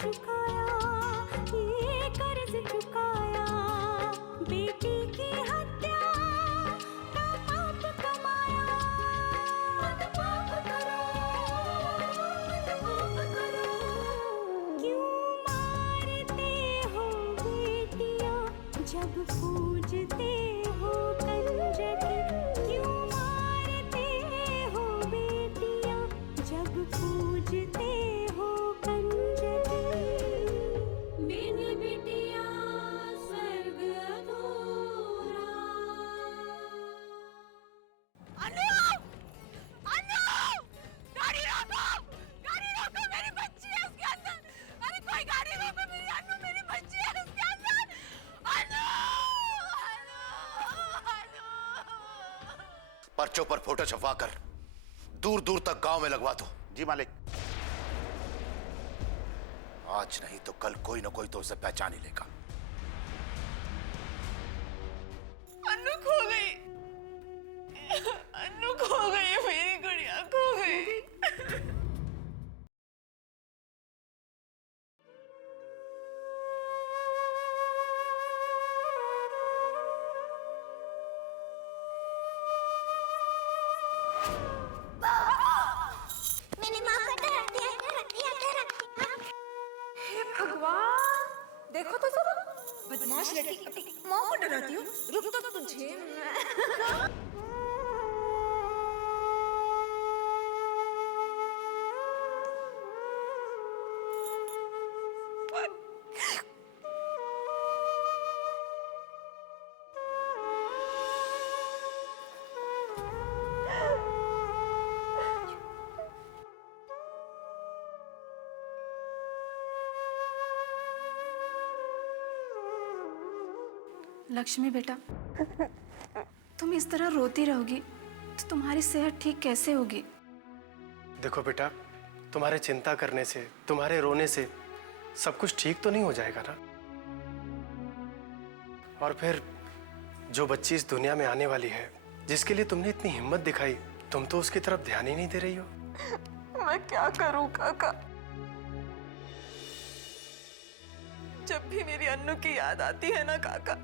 चुकाया, ये कर्ज चुकाया, बेटी की हत्या का पाप कमाया। मत पाप करो, मत पाप करो, क्यों मारते हो बेटियां जब पूजते हो कंजकी? क्यों मारते हो बेटियां जब पूजते हो कंजकी? बिन बिटिया स्वर्ग अधूरा। अनु! अनु! गाड़ी रोको! गाड़ी रोको, मेरी बच्ची है उसके अंदर! अरे कोई गाड़ी रोको, मेरी अनु, मेरी बच्ची है उसके अंदर! अनु! अनु! अनु! पर्चों पर फोटो छपवा कर दूर दूर तक गांव में लगवा दो। जी मालिक। आज नहीं तो कल कोई ना कोई तो उसे पहचान ही लेगा। अनु खो गई, अनु खो गई, मेरी गुड़िया खो गई। मैंने माँ को डरा दिया। हे भगवान, देखो तो जरा, बदमाश लड़की अपनी माँ को डराती हो। रुक तो तुझे लक्ष्मी बेटा, तुम इस तरह रोती रहोगी तो तुम्हारी सेहत ठीक कैसे होगी? देखो बेटा, तुम्हारे चिंता करने से, तुम्हारे रोने से सब कुछ ठीक तो नहीं हो जाएगा ना। और फिर जो बच्ची इस दुनिया में आने वाली है, जिसके लिए तुमने इतनी हिम्मत दिखाई, तुम तो उसकी तरफ ध्यान ही नहीं दे रही हो। मैं क्या करूं काका? जब भी मेरी अन्नू की याद आती है ना काका,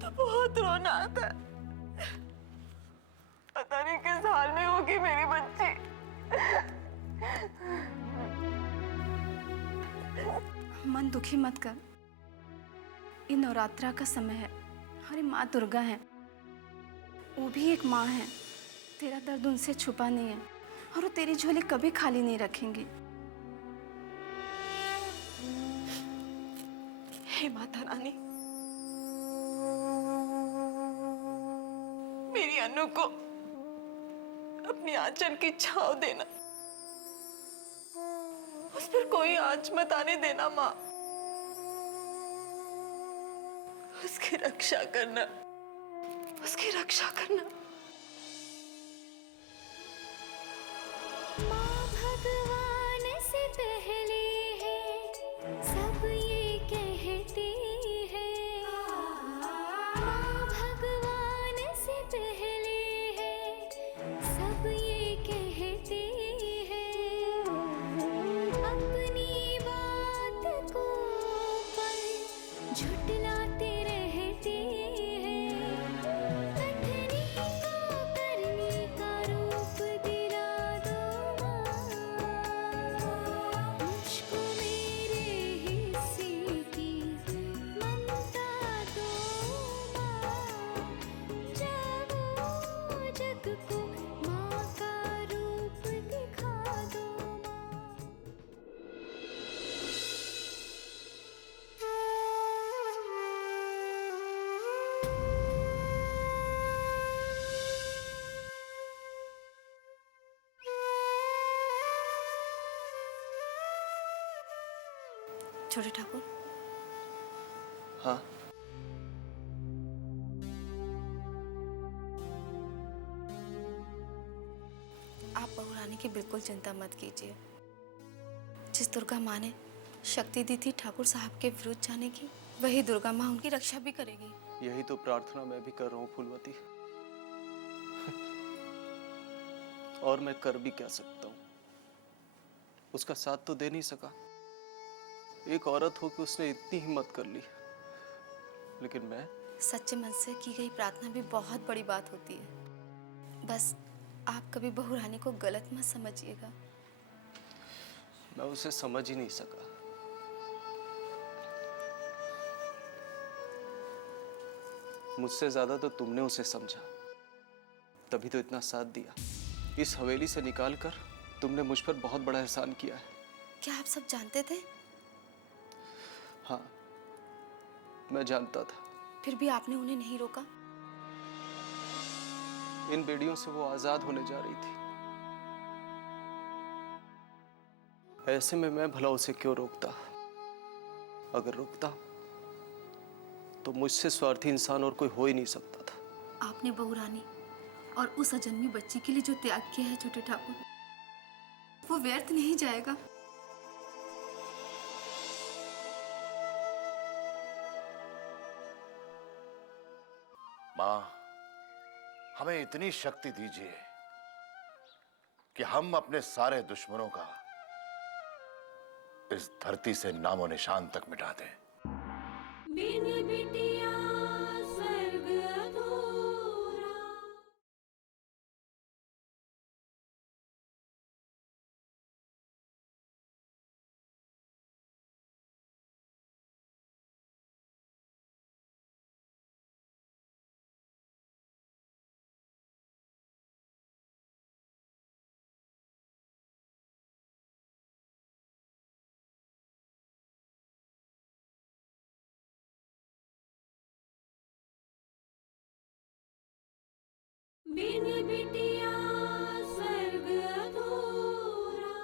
तो बहुत रोना आता है। पता नहीं किस हाल में होगी मेरी बच्ची। मन दुखी मत कर, ये नवरात्रा का समय है, हमारी माँ दुर्गा है, वो भी एक माँ है। तेरा दर्द उनसे छुपा नहीं है और वो तेरी झोली कभी खाली नहीं रखेंगी। हे माता रानी, मेरी अनु को अपनी आंचल की छांव देना, उस पर कोई आंच मत आने देना माँ। उसकी रक्षा करना, उसकी रक्षा करना। माँ भगवान से पहले है, सब ये कहती है। माँ भगवान से पहले है, सब ये कहती है। अपनी बात को पर झुठलाते रहती है। कठनी को करने का रूप दिला दो माँ। मुझको मेरे हिस्से की ममता दो माँ। जाओ जग को माँ का रूप दिखा दो माँ। छोटे ठाकुर, हाँ, आप बहू रानी की बिल्कुल चिंता मत कीजिए। जिस दुर्गा माँ ने शक्ति दी थी ठाकुर साहब के विरुद्ध जाने की, वही दुर्गा माँ उनकी रक्षा भी करेगी। यही तो प्रार्थना मैं भी कर रहा हूँ फूलवती। और मैं कर भी क्या सकता हूँ? उसका साथ तो दे नहीं सका। एक औरत हो कि उसने इतनी हिम्मत कर ली, लेकिन मैं सच्चे मन से की गई प्रार्थना भी बहुत बड़ी बात होती है। बस आप कभी बहू रानी को गलत मत समझिएगा। मैं उसे समझ ही नहीं सका। मुझसे ज्यादा तो तुमने उसे समझा, तभी तो इतना साथ दिया। इस हवेली से निकालकर तुमने मुझ पर बहुत बड़ा एहसान किया है। क्या आप सब जानते थे? हाँ, मैं जानता था। फिर भी आपने उन्हें नहीं रोका? इन बेड़ियों से वो आजाद होने जा रही थी। ऐसे में मैं भला उसे क्यों रोकता? अगर रोकता तो मुझसे स्वार्थी इंसान और कोई हो ही नहीं सकता था। आपने बहू रानी और उस अजन्मी बच्ची के लिए जो त्याग किया है छोटे ठाकुर, वो व्यर्थ नहीं जाएगा। माँ, हमें इतनी शक्ति दीजिए कि हम अपने सारे दुश्मनों का इस धरती से नामो निशान तक मिटा दें। बिन बिटिया स्वर्ग अधूरा। बिन बिटिया स्वर्ग अधूरा।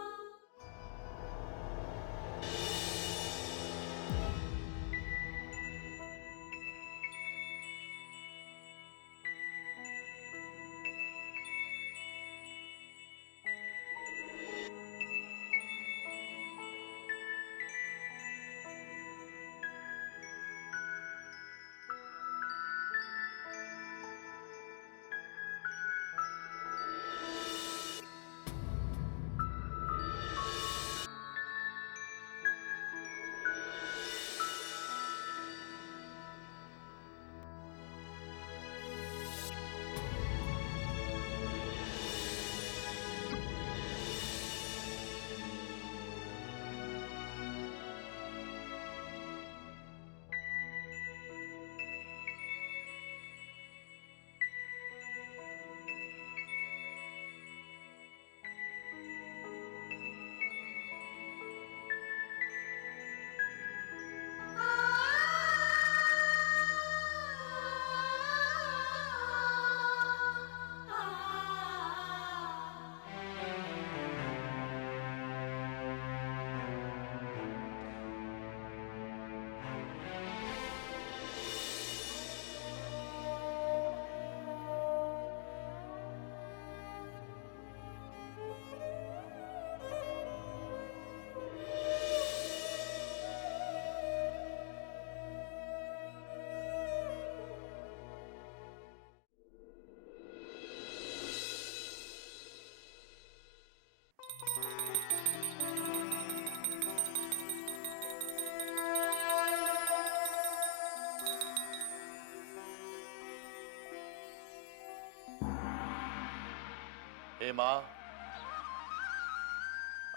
हे माँ,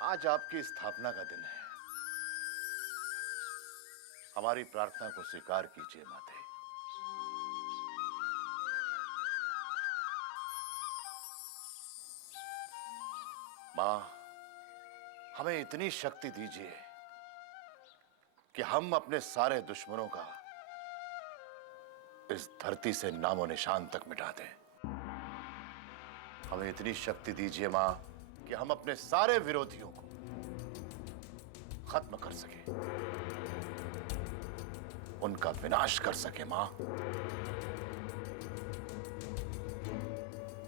आज आपकी स्थापना का दिन है। हमारी प्रार्थना को स्वीकार कीजिए माते। माँ, हमें इतनी शक्ति दीजिए कि हम अपने सारे दुश्मनों का इस धरती से नामो निशान तक मिटा दें। हमें इतनी शक्ति दीजिए मां कि हम अपने सारे विरोधियों को खत्म कर सके, उनका विनाश कर सके मां।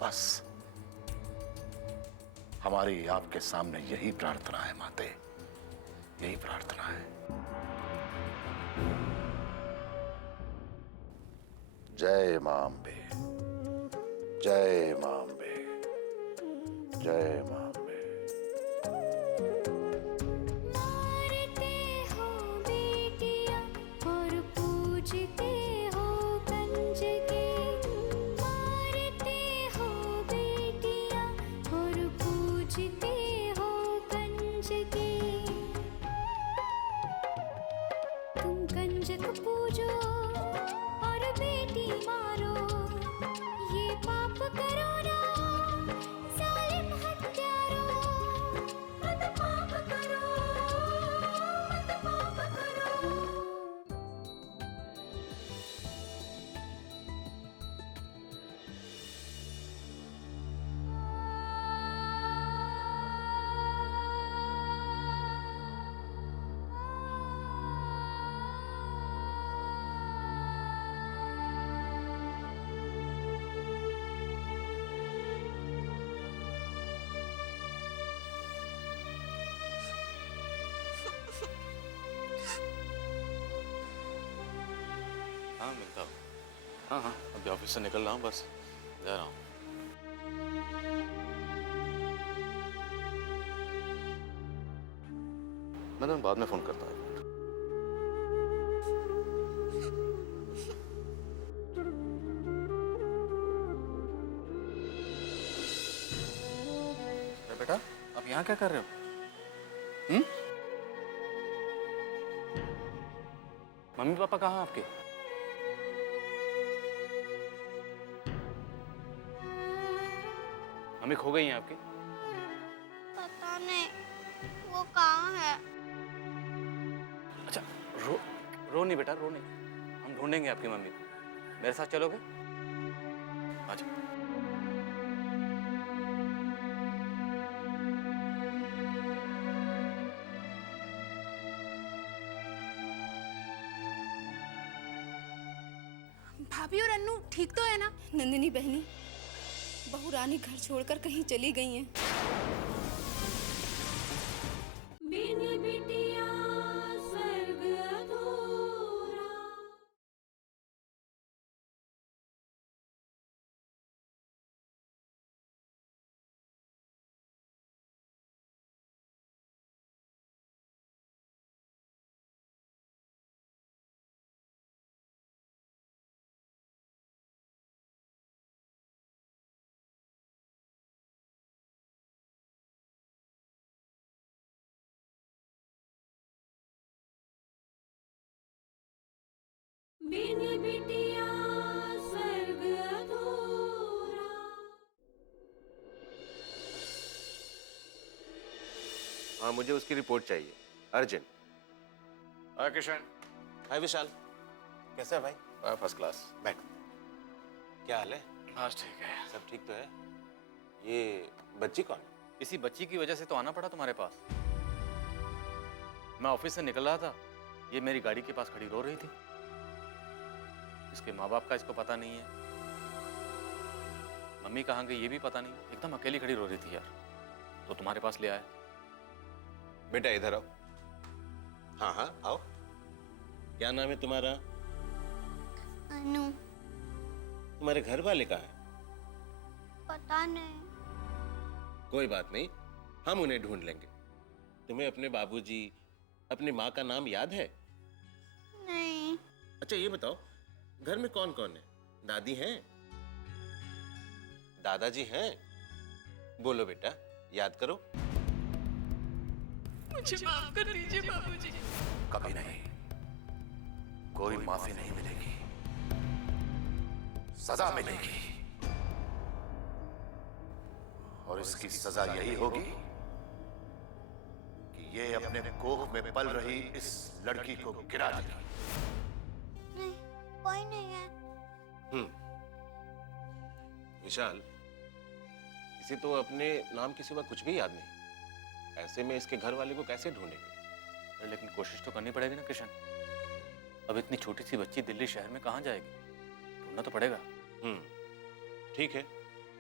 बस हमारी आपके सामने यही प्रार्थना है माते, यही प्रार्थना है। जय मां अम्बे, जय मां अम्बे, जय मां अम्बे। जगे तुम कंजक पूजो और बेटी मारो ये पाप करो ना जालिम हत्यारो मत पाप करो मत पाप करो। हाँ मिलता हूँ। हाँ हाँ अभी ऑफिस से निकल रहा हूँ, बस जा रहा हूँ। मैं तुम्हें बाद में फोन करता हूँ। अरे बेटा आप यहाँ क्या कर रहे हो? मम्मी पापा कहाँ हैं आपके? मम्मी खो गई हैं आपकी? पता नहीं वो कहाँ है। अच्छा रो नहीं बेटा, रो नहीं, हम ढूंढेंगे आपकी मम्मी को। मेरे साथ चलोगे? अच्छा। भाभी और अन्नू ठीक तो है ना? नंदिनी बहनी, बहू रानी घर छोड़कर कहीं चली गई हैं। बिन बिटिया स्वर्ग अधूरा। बिन बिटिया स्वर्ग अधूरा। हाँ मुझे उसकी रिपोर्ट चाहिए अर्जेंट। हाय किशन। हाय विशाल, कैसा है भाई? First class. बैठ। क्या हाल है? हाँ ठीक है। सब ठीक तो है? ये बच्ची कौन है? इसी बच्ची की वजह से तो आना पड़ा तुम्हारे पास। मैं ऑफिस से निकल रहा था, ये मेरी गाड़ी के पास खड़ी रो रही थी। इसके माँ बाप का इसको पता नहीं है, मम्मी कहाँ गई ये भी पता नहीं, एकदम अकेली खड़ी रो रही थी यार, तो तुम्हारे पास ले आया। बेटा इधर आओ। हाँ हाँ आओ। क्या नाम है तुम्हारा? अनु। तुम्हारे घर वाले कहाँ हैं? पता नहीं। कोई बात नहीं, हम उन्हें ढूंढ लेंगे। तुम्हें अपने बाबूजी, अपनी माँ का नाम याद है? नहीं। अच्छा ये बताओ, घर में कौन कौन है? दादी हैं? दादाजी हैं? बोलो बेटा, याद करो। मुझे माफ कर दीजिए बाबूजी। कभी नहीं, कोई माफी नहीं मिलेगी, सजा मिलेगी। और इसकी सजा यही होगी कि ये अपने कोख में पल रही इस लड़की को गिरा देगी। नहीं, कोई नहीं है। विशाल, इसे तो अपने नाम के सिवा कुछ भी याद नहीं। ऐसे में इसके घर वाले को कैसे ढूंढेंगे? लेकिन कोशिश तो करनी पड़ेगी ना किशन। अब इतनी छोटी सी बच्ची दिल्ली शहर में कहाँ जाएगी? ढूंढना तो पड़ेगा। ठीक है,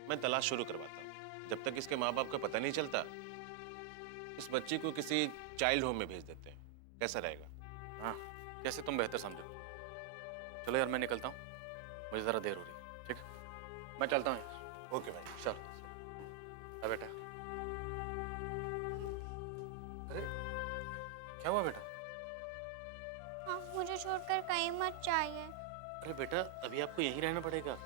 मैं तलाश शुरू करवाता हूँ। जब तक इसके माँ बाप का पता नहीं चलता, इस बच्ची को किसी चाइल्ड होम में भेज देते हैं। कैसा रहेगा? हाँ, जैसे तुम बेहतर समझो। चलो यार मैं निकलता हूँ, मुझे जरा देर हो रही है। ठीक है, मैं चलता हूँ। ओके भाई। चलो। आ बेटा। अरे क्या हुआ बेटा? हाँ, मुझे छोड़कर कहीं मत जाइए। अरे बेटा अभी आपको यहीं रहना पड़ेगा।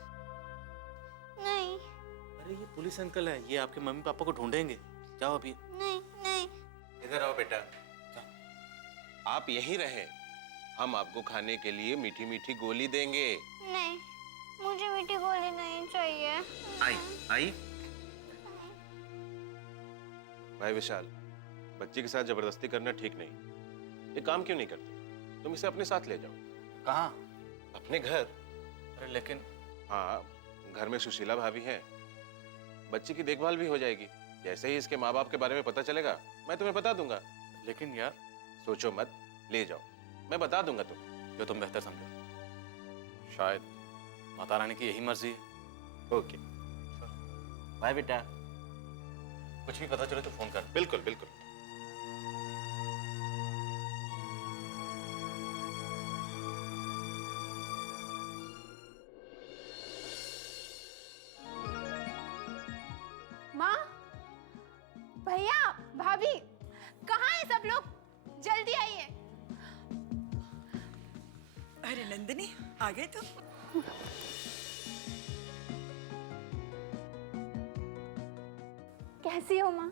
नहीं। अरे ये पुलिस अंकल है, ये आपके मम्मी पापा को ढूंढेंगे। जाओ अभी। नहीं नहीं। इधर आओ बेटा। आप यहीं रहे, हम आपको खाने के लिए मीठी मीठी गोली देंगे। नहीं, मुझे मीठी गोली नहीं चाहिए। आई आई। भाई विशाल, बच्ची के साथ जबरदस्ती करना ठीक नहीं। ये काम क्यों नहीं करते? तुम इसे अपने साथ ले जाओ। कहाँ? अपने घर। अरे लेकिन हाँ, घर में सुशीला भाभी हैं, बच्ची की देखभाल भी हो जाएगी। जैसे ही इसके माँ बाप के बारे में पता चलेगा मैं तुम्हें बता दूंगा। लेकिन यार, सोचो मत, ले जाओ, मैं बता दूंगा तुम्हें। जो तुम बेहतर समझो। शायद माता रानी की यही मर्जी है। ओके बाय बेटा। कुछ भी पता चले तो फोन कर। बिल्कुल बिल्कुल। माँ, भैया, भाभी, कहाँ हैं सब लोग? जल्दी आइए। अरे नंदिनी, आ गए तुम? कैसी हो माँ?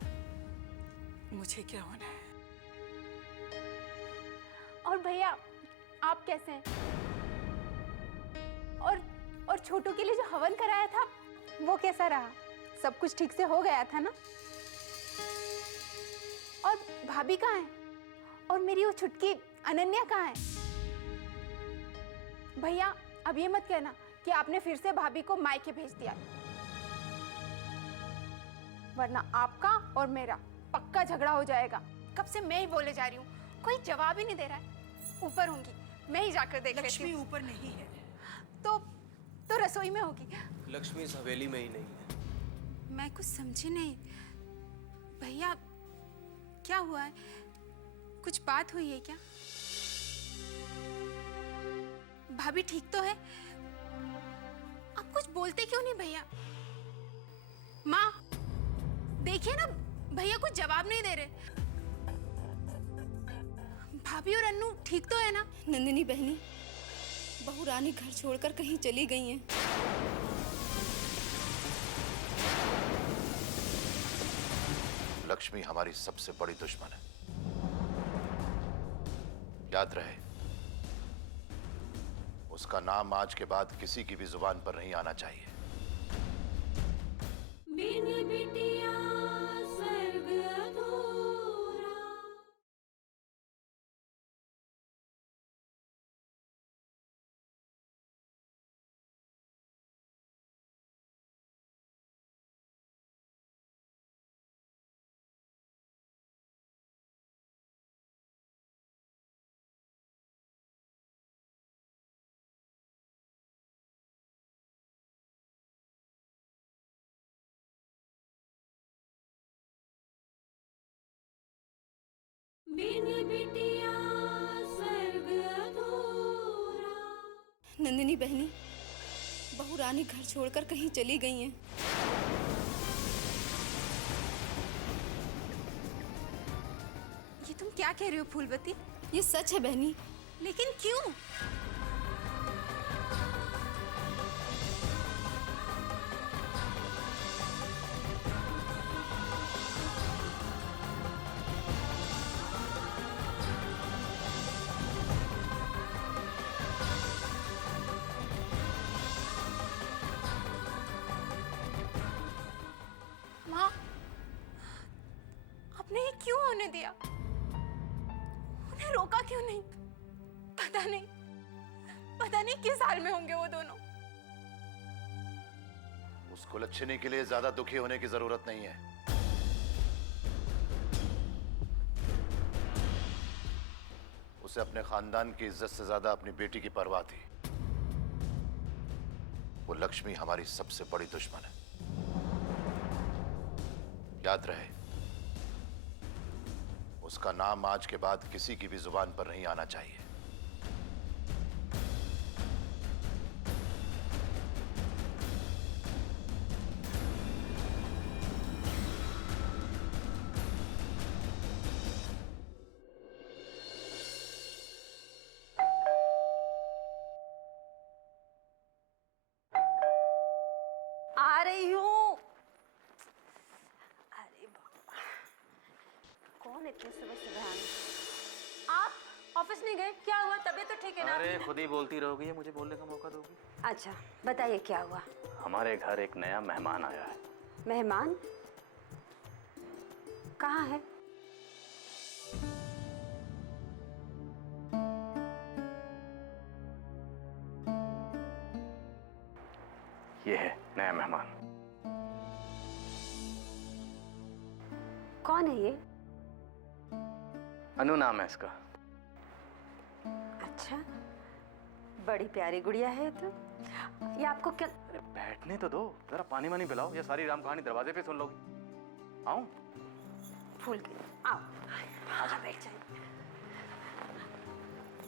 मुझे क्या होना है? और भैया, आप कैसे हैं? और छोटू के लिए जो हवन कराया था, वो कैसा रहा? सब कुछ ठीक से हो गया था ना? और भाभी कहाँ है? और मेरी वो छुटकी अनन्या कहाँ है? भैया, अब ये मत कहना कि आपने फिर से भाभी को मायके भेज दिया, वरना आपका और मेरा पक्का झगड़ा हो जाएगा। कब से मैं ही बोले जा रही हूँ, कोई जवाब ही नहीं दे रहा है। ऊपर होंगी, मैं ही जाकर देख लेती लक्ष्मी हूँ। ऊपर नहीं है। तो रसोई में होगी। लक्ष्मी इस हवेली में ही नहीं है। मैं कुछ समझी नहीं। भैया, क्या हुआ है? कुछ बात हुई है क्या? भाभी ठीक तो है? आप कुछ बोलते क्यों नहीं भैया? माँ, देखिए ना, भैया कुछ जवाब नहीं दे रहे। भाभी और अन्नू ठीक तो है ना? नंदिनी बहनी, बहू रानी घर छोड़कर कहीं चली गई हैं। लक्ष्मी हमारी सबसे बड़ी दुश्मन है, याद रहे। उसका नाम आज के बाद किसी की भी जुबान पर नहीं आना चाहिए। बिटिया स्वर्ग अधूरा। बिटिया स्वर्ग अधूरा। नंदिनी बहनी, बहू रानी घर छोड़कर कहीं चली गई हैं। ये तुम क्या कह रही हो फूलवती? ये सच है बहनी। लेकिन क्यों? माँ, आपने ये क्यों होने दिया? उन्हें रोका क्यों नहीं? पता नहीं किस हाल में होंगे वो दोनों। उसको लच्छिनी के लिए ज्यादा दुखी होने की जरूरत नहीं है। उसे अपने खानदान की इज्जत से ज्यादा अपनी बेटी की परवाह थी। वो लक्ष्मी हमारी सबसे बड़ी दुश्मन है, याद रहे। उसका नाम आज के बाद किसी की भी जुबान पर नहीं आना चाहिए। कौन इतने सुबह सुबह आए? आप ऑफिस नहीं गए? क्या हुआ? तबीयत तो ठीक है ना? अरे खुद ही बोलती रहोगी या मुझे बोलने का मौका दोगी? अच्छा बताइए क्या हुआ? हमारे घर एक नया मेहमान आया है। मेहमान? कहाँ है? ये है नया मेहमान। कौन है ये? अनु नाम है इसका। अच्छा, बड़ी प्यारी गुड़िया है तो। ये आपको क्या? अरे बैठने तो दो, जरा पानी वानी पिलाओ या सारी राम कहानी दरवाजे पे सुन लोगी। आऊं? फूल के आओ, आजा बैठ जाइए।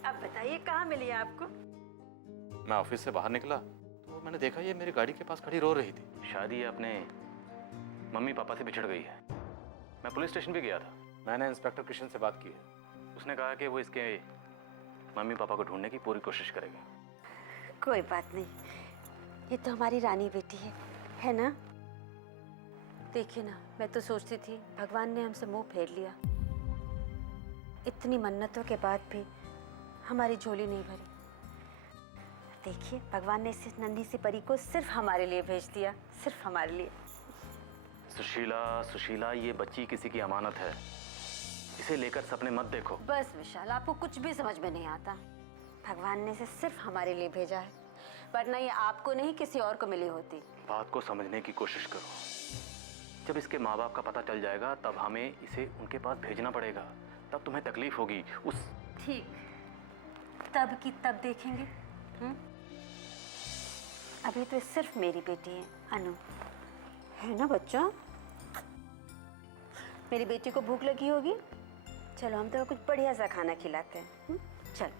अब बताइए कहाँ मिली है आपको? मैं ऑफिस से बाहर निकला तो मैंने देखा ये मेरी गाड़ी के पास खड़ी रो रही थी। शायद ये अपने मम्मी पापा से बिछड़ गई है। मैं पुलिस स्टेशन भी गया था। मैंने इंस्पेक्टर कृष्ण से बात की है। उसने कहा कि वो इसके मम्मी पापा को ढूंढने की पूरी कोशिश करेगा। कोई बात नहीं, ये तो हमारी रानी बेटी है ना? देखिए ना, मैं तो सोचती थी भगवान ने हमसे मुंह फेर लिया। इतनी मन्नतों के बाद भी हमारी झोली नहीं भरी। देखिए भगवान ने इस नन्ही सी परी को सिर्फ हमारे लिए भेज दिया, सिर्फ हमारे लिए। सुशीला, ये बच्ची किसी की अमानत है। इसे लेकर सपने मत देखो। बस विशाल, आपको कुछ भी समझ में नहीं आता। भगवान ने इसे सिर्फ हमारे लिए भेजा है, वरना ये आपको नहीं किसी और को मिली होती। बात को समझने की कोशिश करो। जब इसके माँ बाप का पता चल जाएगा तब हमें इसे उनके पास भेजना पड़ेगा। तब तुम्हें तकलीफ होगी। उस ठीक, तब की तब देखेंगे। अभी तो सिर्फ मेरी बेटी है अनु, है ना बच्चा? मेरी बेटी को भूख लगी होगी, चलो हम तो कुछ बढ़िया सा खाना खिलाते हैं। चलो।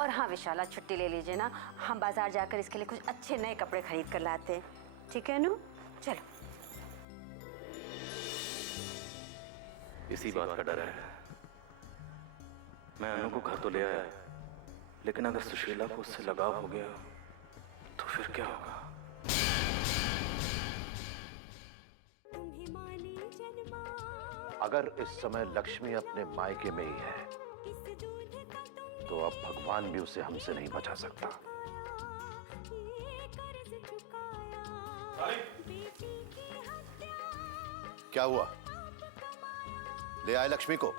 और हाँ विशाल, आज छुट्टी ले लीजिए ना, हम बाजार जाकर इसके लिए कुछ अच्छे नए कपड़े खरीद कर लाते हैं। ठीक है अनु? चलो। इसी बात का डर है। मैं अनु को घर तो ले आया, लेकिन अगर सुशीला को उससे लगाव हो गया तो फिर क्या होगा? अगर इस समय लक्ष्मी अपने मायके में ही है तो अब भगवान भी उसे हमसे नहीं बचा सकता। क्या हुआ? ले आए लक्ष्मी को?